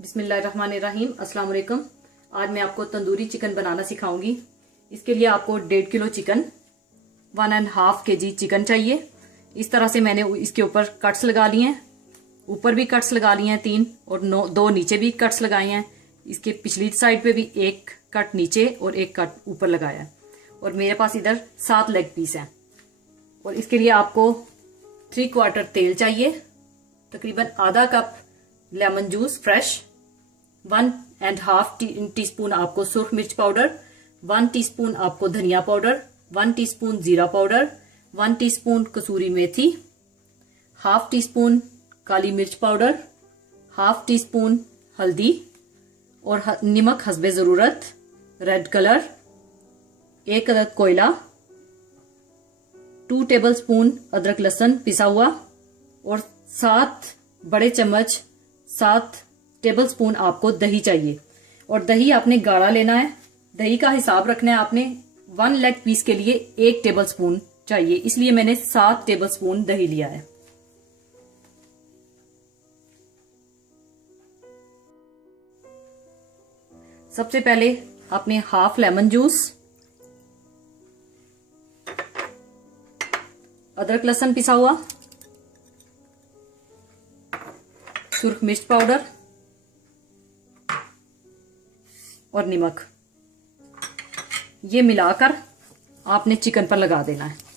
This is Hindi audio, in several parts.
बिस्मिल्लाहिर्रहमानिर्रहीम। अस्सलाम वालेकुम। आज मैं आपको तंदूरी चिकन बनाना सिखाऊंगी। इसके लिए आपको 1.5 किलो चिकन, 1.5 kg चिकन चाहिए। इस तरह से मैंने इसके ऊपर कट्स लगा लिए हैं, ऊपर भी कट्स लगा लिए हैं 3 और 2 नीचे भी कट्स लगाए हैं। इसके पिछली साइड पे भी एक कट नीचे और एक कट ऊपर लगाया है। और मेरे पास इधर 7 लेग पीस हैं। और इसके लिए आपको 3/4 तेल चाहिए, तकरीबन आधा cup lemon juice fresh, 1.5 teaspoon आपको सुर्ख मिर्च पाउडर, 1 टीस्पून आपको धनिया पाउडर, 1 टीस्पून जीरा पाउडर, 1 टीस्पून कसूरी मेथी, हाफ टीस्पून काली मिर्च पाउडर, हाफ टीस्पून हल्दी और नमक हस्बे ज़रूरत, रेड कलर, 1 अदद कोयला, 2 टेबलस्पून अदरक लहसुन पिसा हुआ और 7 बड़े चम्मच 7 टेबलस्पून आपको दही चाहिए। और दही आपने गाढ़ा लेना है। दही का हिसाब रखना है आपने। 1 लेग पीस के लिए 1 टेबलस्पून चाहिए, इसलिए मैंने 7 टेबलस्पून दही लिया है। सबसे पहले आपने हाफ लेमन जूस, अदरक लहसुन पिसा हुआ, सुर्ख मिर्च पाउडर और नमक, ये मिलाकर आपने चिकन पर लगा देना है।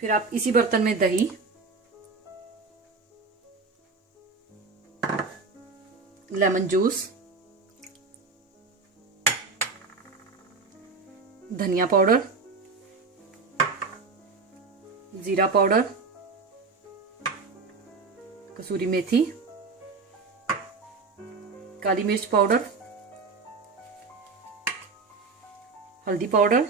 फिर आप इसी बर्तन में दही, लेमन जूस, धनिया पाउडर, जीरा पाउडर, कसूरी मेथी, काली मिर्च पाउडर, हल्दी पाउडर,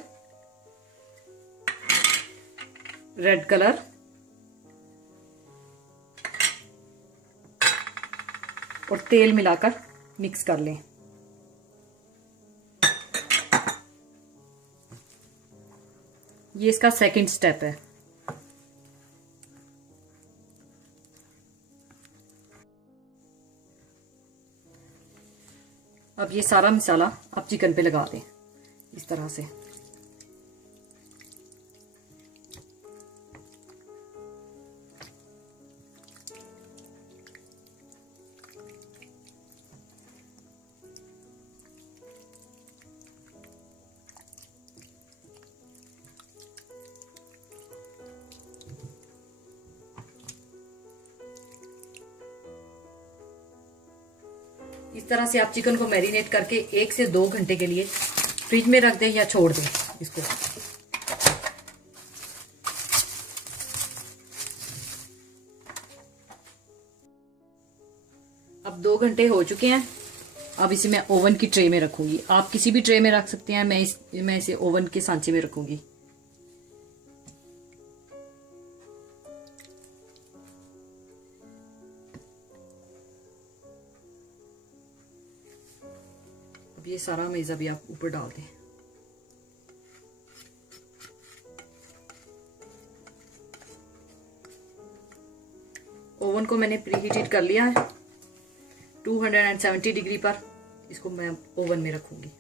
रेड कलर और तेल मिलाकर मिक्स कर लें। ये इसका सेकंड स्टेप है। अब ये सारा मसाला आप चिकन पे लगा दें इस तरह से। इस तरह से आप चिकन को मैरिनेट करके 1 से 2 घंटे के लिए फ्रिज में रख दें या छोड़ दें इसको। अब 2 घंटे हो चुके हैं। अब इसे मैं ओवन की ट्रे में रखूंगी। आप किसी भी ट्रे में रख सकते हैं। मैं इसे ओवन के सांचे में रखूंगी। अब ये सारा मेज़ा भी आप ऊपर डाल दें। ओवन को मैंने प्रीहीटेड कर लिया है 270 डिग्री पर। इसको मैं ओवन में रखूंगी।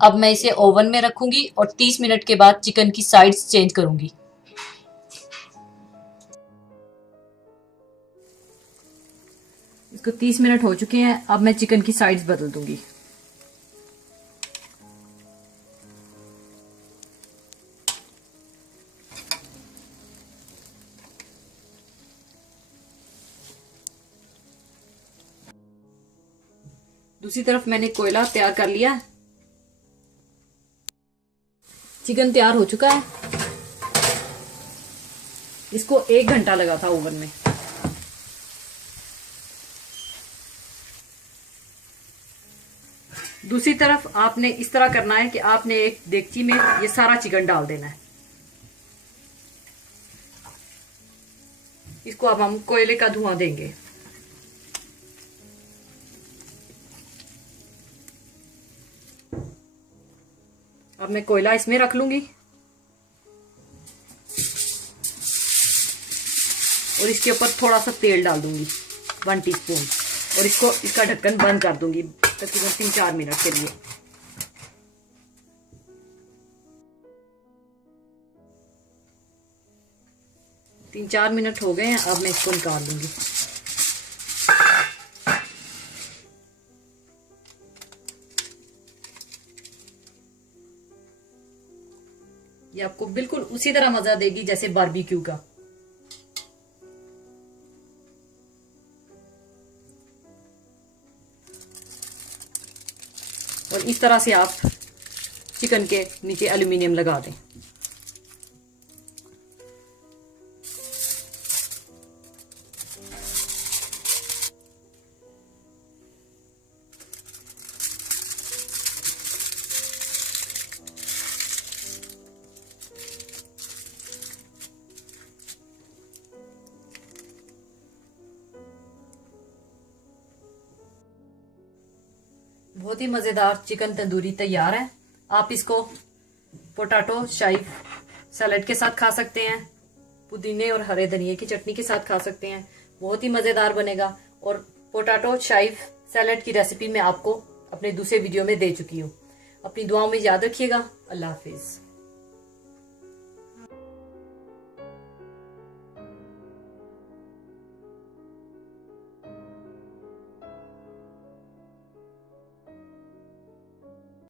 अब मैं इसे ओवन में रखूंगी और 30 मिनट के बाद चिकन की साइड्स चेंज करूंगी। इसको 30 मिनट हो चुके हैं। अब मैं चिकन की साइड्स बदल दूंगी। दूसरी तरफ मैंने कोयला तैयार कर लिया। चिकन तैयार हो चुका है। इसको 1 घंटा लगा था ओवन में। दूसरी तरफ आपने इस तरह करना है कि आपने एक देगची में ये सारा चिकन डाल देना है। इसको अब हम कोयले का धुआं देंगे। अब मैं कोयला इसमें रख लूंगी और इसके ऊपर थोड़ा सा तेल डाल दूंगी 1 टीस्पून और इसका ढक्कन बंद कर दूंगी तकरीबन 3-4 मिनट के लिए। तीन 4 मिनट हो गए हैं। अब मैं इसको निकाल लूंगी। ये आपको बिल्कुल उसी तरह मजा देगी जैसे बारबेक्यू का। और इस तरह से आप चिकन के नीचे एल्युमिनियम लगा दें। बहुत ही मजेदार चिकन तंदूरी तैयार है। आप इसको पोटैटो शाही सैलेड के साथ खा सकते हैं, पुदीने और हरे धनिए की चटनी के साथ खा सकते हैं। बहुत ही मजेदार बनेगा। और पोटैटो शाही सैलेड की रेसिपी मैं आपको अपने दूसरे वीडियो में दे चुकी हूँ। अपनी दुआओं में याद रखिएगा। अल्लाह हाफिज।